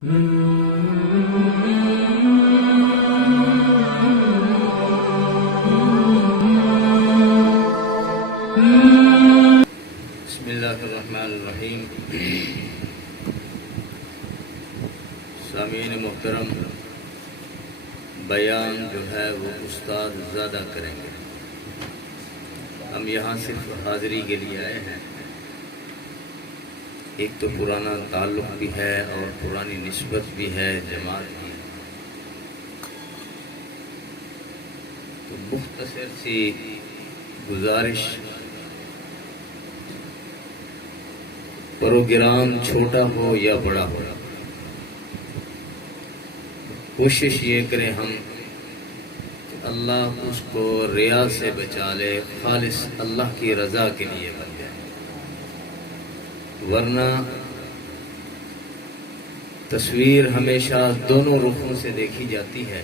بسم اللہ الرحمن الرحیم۔ سامعین محترم، بیان جو ہے وہ استاد زیادہ کریں گے، ہم یہاں صرف حاضری کے لیے آئے ہیں۔ ایک تو پرانا تعلق بھی ہے اور پرانی نسبت بھی ہے، جماعت بھی ہے، تو مختصر سی گزارش، پروگرام چھوٹا ہو یا بڑا ہو، کوشش یہ کریں ہم کہ اللہ اس کو ریا سے بچا لے، خالص اللہ کی رضا کے لیے بن جائے، ورنہ تصویر ہمیشہ دونوں رخوں سے دیکھی جاتی ہے،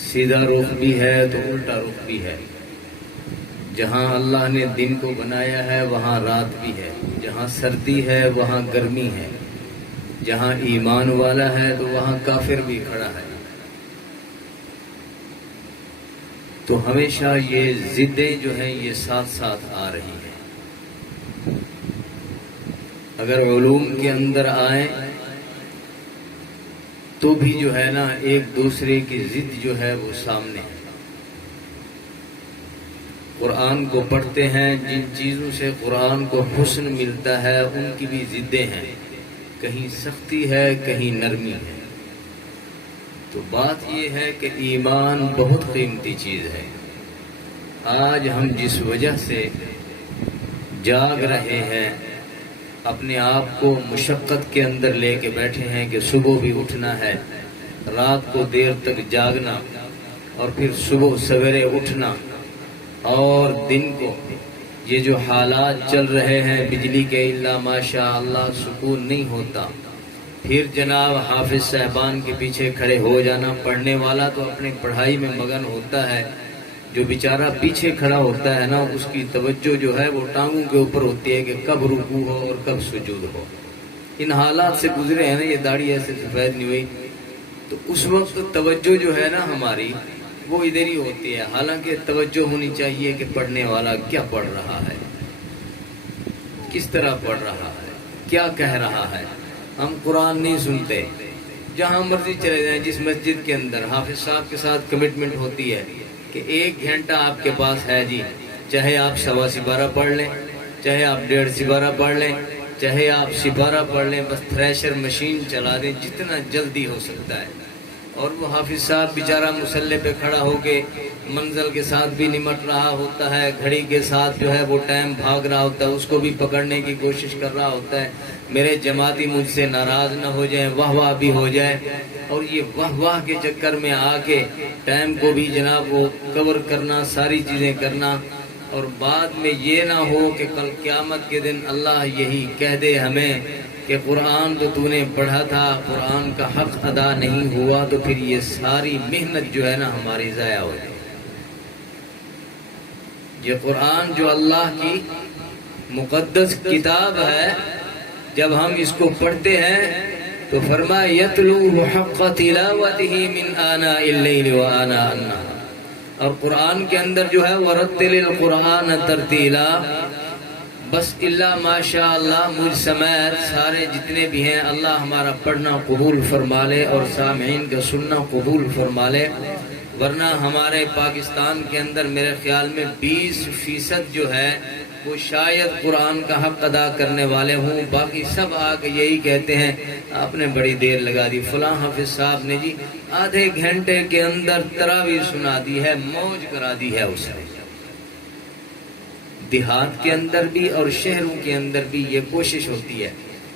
سیدھا رخ بھی ہے تو الٹا رخ بھی ہے۔ جہاں اللہ نے دن کو بنایا ہے وہاں رات بھی ہے، جہاں سردی ہے وہاں گرمی ہے، جہاں ایمان والا ہے تو وہاں کافر بھی کھڑا ہے۔ تو ہمیشہ یہ ضدیں جو ہیں یہ ساتھ ساتھ آ رہی ہیں۔ اگر علوم کے اندر آئیں تو بھی جو ہے نا ایک دوسرے کی ضد جو ہے وہ سامنے ہے۔ قرآن کو پڑھتے ہیں، جن چیزوں سے قرآن کو حسن ملتا ہے ان کی بھی ضدیں ہیں، کہیں سختی ہے کہیں نرمی ہے۔ تو بات یہ ہے کہ ایمان بہت قیمتی چیز ہے۔ آج ہم جس وجہ سے جاگ رہے ہیں، اپنے آپ کو مشقت کے اندر لے کے بیٹھے ہیں کہ صبح بھی اٹھنا ہے، رات کو دیر تک جاگنا اور پھر صبح سویرے اٹھنا، اور دن کو یہ جو حالات چل رہے ہیں بجلی کے الا ماشاء اللہ سکون نہیں ہوتا، پھر جناب حافظ صاحبان کے پیچھے کھڑے ہو جانا۔ پڑھنے والا تو اپنے پڑھائی میں مگن ہوتا ہے، جو بیچارہ پیچھے کھڑا ہوتا ہے نا اس کی توجہ جو ہے وہ ٹانگوں کے اوپر ہوتی ہے کہ کب رکوع ہو اور کب سجود ہو۔ ان حالات سے گزرے ہیں نا، یہ داڑھی ایسے سفید نہیں ہوئی، تو اس وقت توجہ جو ہے نا ہماری وہ ادھر ہی ہوتی ہے، حالانکہ توجہ ہونی چاہیے کہ پڑھنے والا کیا پڑھ رہا ہے، کس طرح پڑھ رہا ہے، کیا کہہ رہا ہے۔ ہم قرآن نہیں سنتے، جہاں مرضی چلے جائیں، جس مسجد کے اندر حافظ صاحب کے ساتھ کمٹمنٹ ہوتی ہے کہ 1 گھنٹہ آپ کے پاس ہے جی، چاہے آپ 12 سپارہ پڑھ لیں، چاہے آپ 1.5 سپارہ پڑھ لیں، چاہے آپ سپارہ پڑھ لیں، بس تھریشر مشین چلا دیں جتنا جلدی ہو سکتا ہے۔ اور وہ حافظ صاحب بیچارہ مصلی پہ کھڑا ہو کے منزل کے ساتھ بھی نمٹ رہا ہوتا ہے، گھڑی کے ساتھ جو ہے وہ ٹائم بھاگ رہا ہوتا ہے، اس کو بھی پکڑنے کی کوشش کر رہا ہوتا ہے۔ میرے جماعتی مجھ سے ناراض نہ ہو جائیں، واہ واہ بھی ہو جائے، اور یہ واہ واہ کے چکر میں آ کے ٹائم کو بھی جناب وہ کور کرنا، ساری چیزیں کرنا، اور بعد میں یہ نہ ہو کہ کل قیامت کے دن اللہ یہی کہہ دے ہمیں کہ قرآن تو تو نے پڑھا تھا، قرآن کا حق ادا نہیں ہوا، تو پھر یہ ساری محنت جو ہے نا ہماری ضائع ہو جائے۔ یہ قرآن جو اللہ کی مقدس کتاب ہے، جب ہم اس کو پڑھتے ہیں تو فرمایا یتلوہ حق تلاوتہ من آناء اللیل و آناء النہار، اور قرآن کے اندر جو ہے ورتل القرآن ترتیلا، بس اللہ ماشاء اللہ مجھ سمیت سارے جتنے بھی ہیں اللہ ہمارا پڑھنا قبول فرما لے اور سامعین کا سننا قبول فرما لے، ورنہ ہمارے پاکستان کے اندر میرے خیال میں 20% جو ہے وہ شاید قرآن کا حق ادا کرنے والے ہوں، باقی سب آ کے یہی کہتے ہیں آپ نے بڑی دیر لگا دی، فلاں حافظ صاحب نے جی آدھے گھنٹے کے اندر تراویح سنا دی ہے، موج کرا دی ہے اس نے۔ دیہات کے اندر بھی اور شہروں کے اندر بھی یہ کوشش ہوتی ہے۔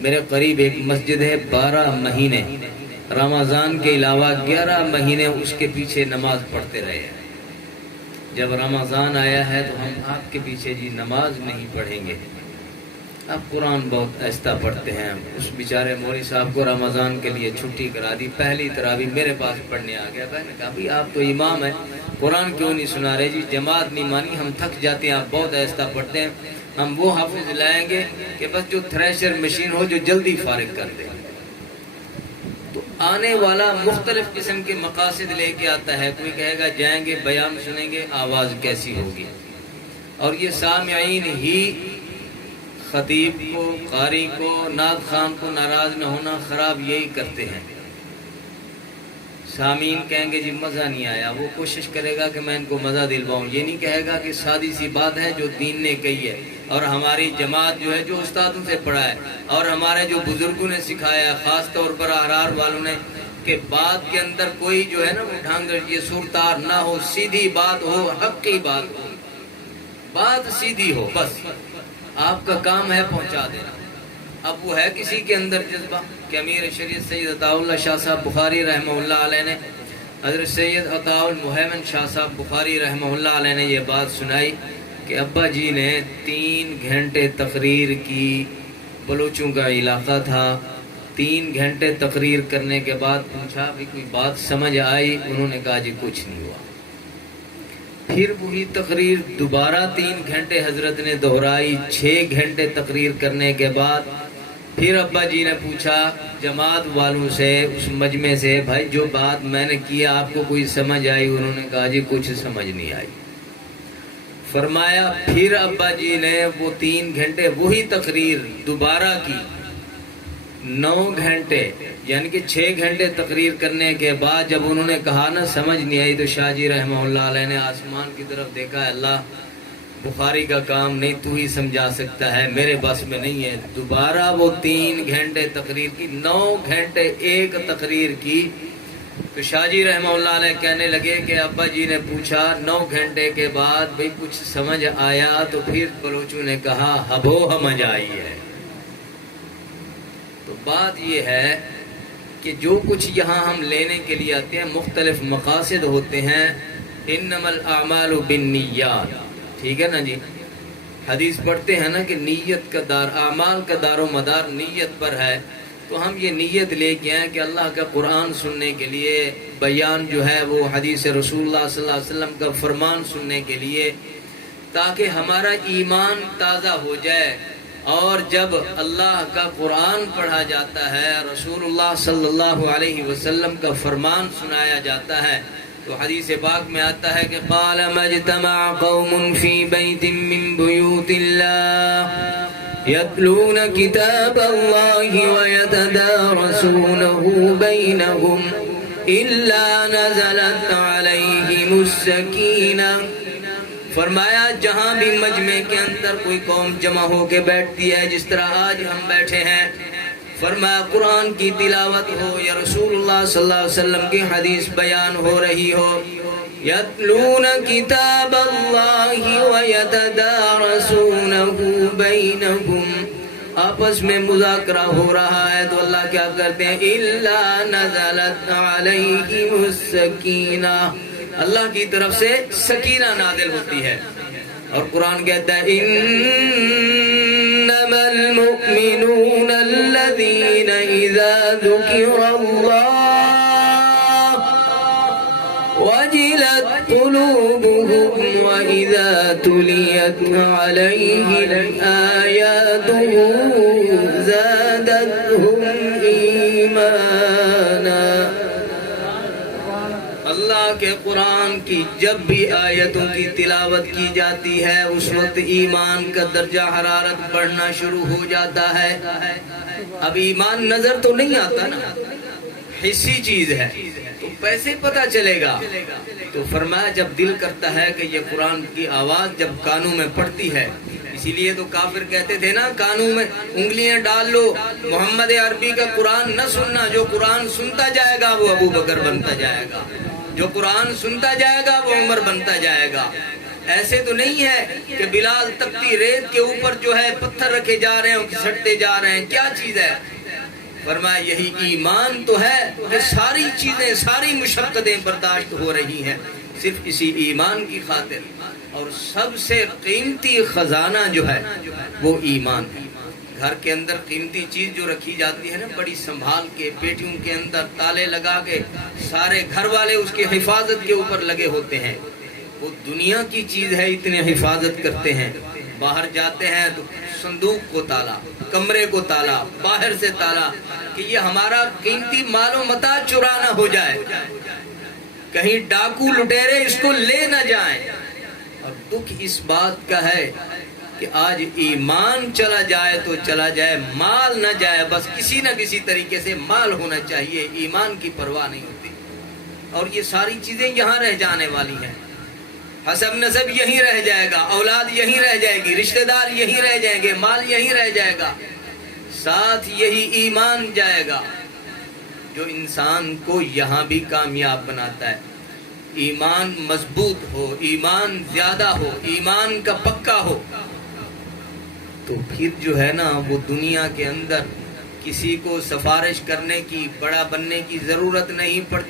میرے قریب ایک مسجد ہے، 12 مہینے رمضان کے علاوہ 11 مہینے اس کے پیچھے نماز پڑھتے رہے ہیں۔ جب رمضان آیا ہے تو ہم آپ کے پیچھے جی نماز نہیں پڑھیں گے، اب قرآن بہت آہستہ پڑھتے ہیں۔ اس بیچارے مولوی صاحب کو رمضان کے لیے چھٹی کرا دی، پہلی تراویح میرے پاس پڑھنے آ گیا۔ میں نے کہا بھی آپ تو امام ہیں، قرآن کیوں نہیں سنا رہے؟ جی جماعت نہیں مانی، ہم تھک جاتے ہیں، آپ بہت آہستہ پڑھتے ہیں، ہم وہ حافظ لائیں گے کہ بس جو تھریشر مشین ہو جو جلدی فارغ کر دے۔ تو آنے والا مختلف قسم کے مقاصد لے کے آتا ہے. کوئی کہے گا جائیں گے بیان سنیں گے آواز کیسی ہوگی، اور یہ سامعین ہی خطیب کو، قاری کو، نعت خوان کو ناراض نہ ہونا خراب یہی کرتے ہیں. سامعین کہیں گے جی مزہ نہیں آیا، وہ کوشش کرے گا کہ میں ان کو مزہ دلواؤں. یہ نہیں کہے گا کہ سادی سی بات ہے جو دین نے کہی ہے، اور ہماری جماعت جو ہے جو استادوں سے پڑھا ہے اور ہمارے جو بزرگوں نے سکھایا ہے، خاص طور پر احرار والوں نے، کہ بات کے اندر کوئی جو ہے نا وہ ڈھنگ یہ سورتار نہ ہو، سیدھی بات ہو، حق کی بات ہو، بات سیدھی ہو، بس آپ کا کام ہے پہنچا دینا. اب وہ ہے کسی کے اندر جذبہ کہ امیر شریعت سید عطا اللہ شاہ صاحب بخاری رحمہ اللہ علیہ نے، حضرت سید عطا المہیمن شاہ صاحب بخاری رحمہ اللہ علیہ نے یہ بات سنائی کہ ابا جی نے 3 گھنٹے تقریر کی. بلوچوں کا علاقہ تھا. 3 گھنٹے تقریر کرنے کے بعد پوچھا بھی کوئی بات سمجھ آئی؟ انہوں نے کہا جی کچھ نہیں ہوا. پھر وہی تقریر دوبارہ 3 گھنٹے حضرت نے دہرائی. 6 گھنٹے تقریر کرنے کے بعد پھر ابا جی نے پوچھا جماعت والوں سے، اس مجمع سے، بھائی جو بات میں نے کیا آپ کو کوئی سمجھ آئی؟ انہوں نے کہا جی کچھ سمجھ نہیں آئی. فرمایا پھر ابا جی نے وہ 3 گھنٹے وہی تقریر دوبارہ کی. 9 گھنٹے یعنی کہ 6 گھنٹے تقریر کرنے کے بعد جب انہوں نے کہا نا سمجھ نہیں آئی، تو شاہ جی رحمہ اللہ علیہ نے آسمان کی طرف دیکھا، اللہ بخاری کا کام نہیں تو ہی سمجھا سکتا ہے، میرے بس میں نہیں ہے. دوبارہ وہ 3 گھنٹے تقریر کی. 9 گھنٹے ایک تقریر کی. تو شاہ جی رحمہ اللہ علیہ کہنے لگے کہ ابا جی نے پوچھا 9 گھنٹے کے بعد بھئی کچھ سمجھ آیا؟ تو پھر بلوچوں نے کہا ہبو ہمج آئی ہے. تو بات یہ ہے کہ جو کچھ یہاں ہم لینے کے لیے آتے ہیں مختلف مقاصد ہوتے ہیں. انما الاعمال بالنیات، ٹھیک ہے نا جی. حدیث پڑھتے ہیں نا کہ نیت کا دار، اعمال کا دار و مدار نیت پر ہے. تو ہم یہ نیت لے کے آئیں کہ اللہ کا قرآن سننے کے لیے، بیان جو ہے وہ حدیث رسول اللہ صلی اللہ علیہ وسلم کا فرمان سننے کے لیے، تاکہ ہمارا ایمان تازہ ہو جائے. اور جب اللہ کا قرآن پڑھا جاتا ہے، رسول اللہ صلی اللہ علیہ وسلم کا فرمان سنایا جاتا ہے، تو حدیث پاک میں آتا ہے کہ قال مجتمع قوم فی بیت من بیوت اللہ یتلون کتاب اللہ ویتدارسونہ بینہم الا نزلت علیہم السکینہ. فرمایا جہاں بھی مجمع کے اندر کوئی قوم جمع ہو کے بیٹھتی ہے، جس طرح آج ہم بیٹھے ہیں، فرمایا قرآن کی تلاوت ہو یا رسول اللہ صلی اللہ علیہ وسلم کی حدیث بیان ہو رہی ہو، یتلون کتاب اللہ ویتدارسونہ بینہم، آپس میں مذاکرہ ہو رہا ہے، تو اللہ کیا کرتے ہیں؟ الا نزلت علیہم السکینہ، اللہ کی طرف سے سکینہ نازل ہوتی ہے. اور قرآن کہتا ہے انما المؤمنون الذین اذا ذکر اللہ وجلت قلوبهم واذا تلیت علیہم آیاته زادتهم ایمانا. اللہ کے قرآن کی جب بھی آیتوں کی تلاوت کی جاتی ہے، اس وقت ایمان کا درجہ حرارت بڑھنا شروع ہو جاتا ہے. اب ایمان نظر تو نہیں آتا نا، حسی چیز ہے، تو پیسے پتہ چلے گا. تو فرمایا جب دل کرتا ہے کہ یہ قرآن کی آواز جب کانوں میں پڑتی ہے، اسی لیے تو کافر کہتے تھے نا کانوں میں انگلیاں ڈال لو، محمد عربی کا قرآن نہ سننا، جو قرآن سنتا جائے گا وہ ابو بکر بنتا جائے گا، جو قرآن سنتا جائے گا وہ عمر بنتا جائے گا. ایسے تو نہیں ہے کہ بلال تپتی ریت کے اوپر جو ہے پتھر رکھے جا رہے ہیں اور گھسٹتے جا رہے ہیں. کیا چیز ہے؟ فرمایا یہی ایمان تو ہے کہ ساری چیزیں، ساری مشقتیں برداشت ہو رہی ہیں صرف اسی ایمان کی خاطر. اور سب سے قیمتی خزانہ جو ہے وہ ایمان ہے. گھر کے اندر قیمتی چیز جو رکھی جاتی ہے نا، بڑی سنبھال کے پیٹیوں کے اندر تالے لگا کے سارے گھر والے اس کی حفاظت کے اوپر لگے ہوتے ہیں. وہ دنیا کی چیز ہے، اتنے حفاظت کرتے ہیں. باہر جاتے ہیں تو صندوق کو تالا، کمرے کو تالا، باہر سے تالا کہ یہ ہمارا قیمتی مال و متاع چرا نہ ہو جائے، کہیں ڈاکو لٹیرے اس کو لے نہ جائیں۔ اور دکھ اس بات کا ہے کہ آج ایمان چلا جائے تو چلا جائے، مال نہ جائے، بس کسی نہ کسی طریقے سے مال ہونا چاہیے، ایمان کی پرواہ نہیں ہوتی۔ اور یہ ساری چیزیں یہاں رہ جانے والی ہیں، حسب نسب یہیں رہ جائے گا، اولاد یہیں رہ جائے گی، رشتہ دار یہیں رہ جائیں گے، مال یہیں رہ جائے گا، ساتھ یہی ایمان جائے گا جو انسان کو یہاں بھی کامیاب بناتا ہے۔ ایمان مضبوط ہو، ایمان زیادہ ہو، ایمان کا پکا ہو، تو پھر جو ہے نا وہ دنیا کے اندر کسی کو سفارش کرنے کی، بڑا بننے کی ضرورت نہیں پڑتی۔